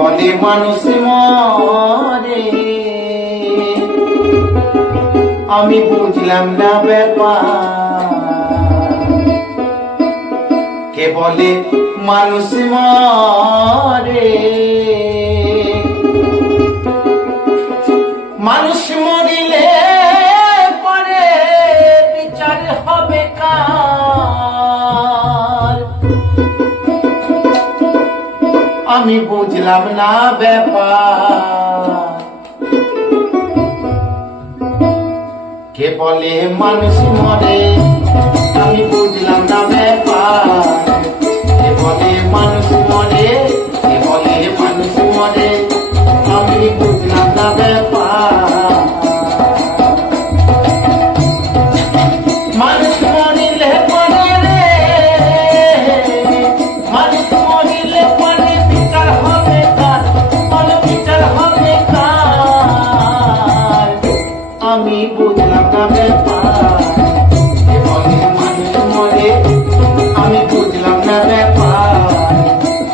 বলে মানুষ মরে, আমি বুঝলাম না ব্যাপার। কে বলে মানুষ মরে, মানুষ মরিলে পরে বিচার হবে কার, আমি বুঝলাম না ব্যাপার। কে বলে মানুষ মরে, আমি বুঝলাম না ব্যাপার। কে বলে মানুষ মরে, কে বলে মানুষ মরে, আমি বুঝলাম না ব্যাপার। মানুষ মরিলে পরে রে, মানুষ মরিলে পরে বিচার হবে কার, বলো বিচার হবে কার, আমি বুঝলাম না ব্যাপার। কে বলে মানুষ মরে, আমি বুঝলাম না ব্যাপার।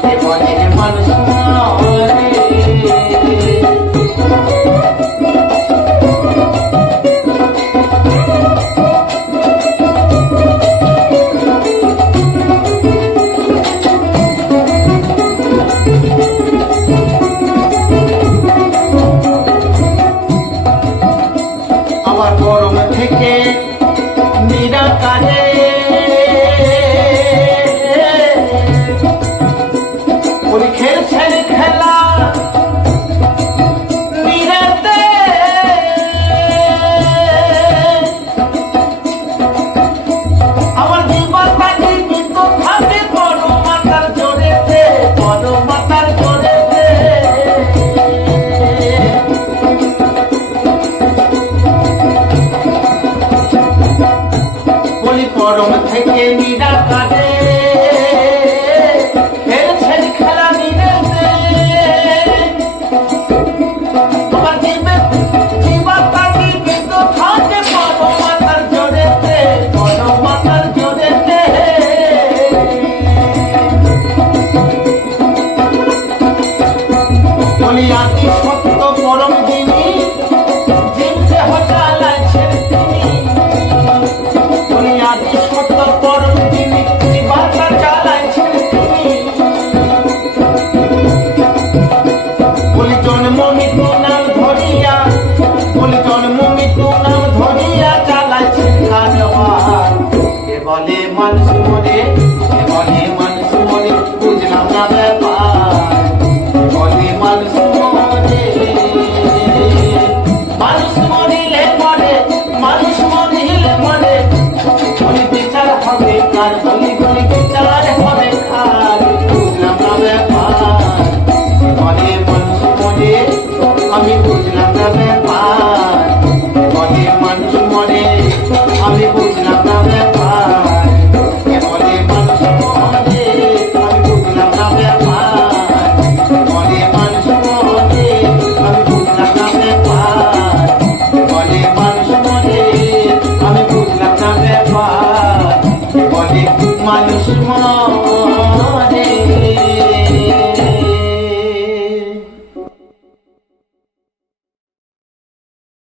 কে বলে মানুষ মরে। আমার গরম থেকে নিরাকারে ওই খেলছেন খেলা নিরাতে, আমার জীবনটা জীবিত থাকে বড় মাতার জোরেতে, বড় মাতার জোরেতে। বলি গরম থেকে নিরাকারে খেলছেন খেলা নিরেতে, আমার জীবনটা জীবিত থাকে বড় মাতার জোরেতে, বড় মাতার জোরেতে। বলি আতি সত্য পরম যিনি, জিনতে হটালাইছেন তিনি। বলি আতি সত্য পরম যিনি, জীবনটা চালাইছেন তিনি। বলি জন্ম মৃত্যু নাম ধরিয়া, বলি জন্ম মৃত্যু নাম ধরিয়া চালাইছেন কারবার। কে বলে মানুষ মরে, কে বলে মানুষ মরে, বুঝলাম না ব্যাপার। কে বলে মানুষ মরে, মানুষ মরিলে মরে, মানুষ মরিলে মরে, বলি বিচার হবে কার, বলি বলি বিচার হবে কার, বুঝলাম না ব্যাপার। কে বলে মানুষ মরে, আমি বুঝলাম না ব্যাপার। কে বলে মানুষ মরে, আমি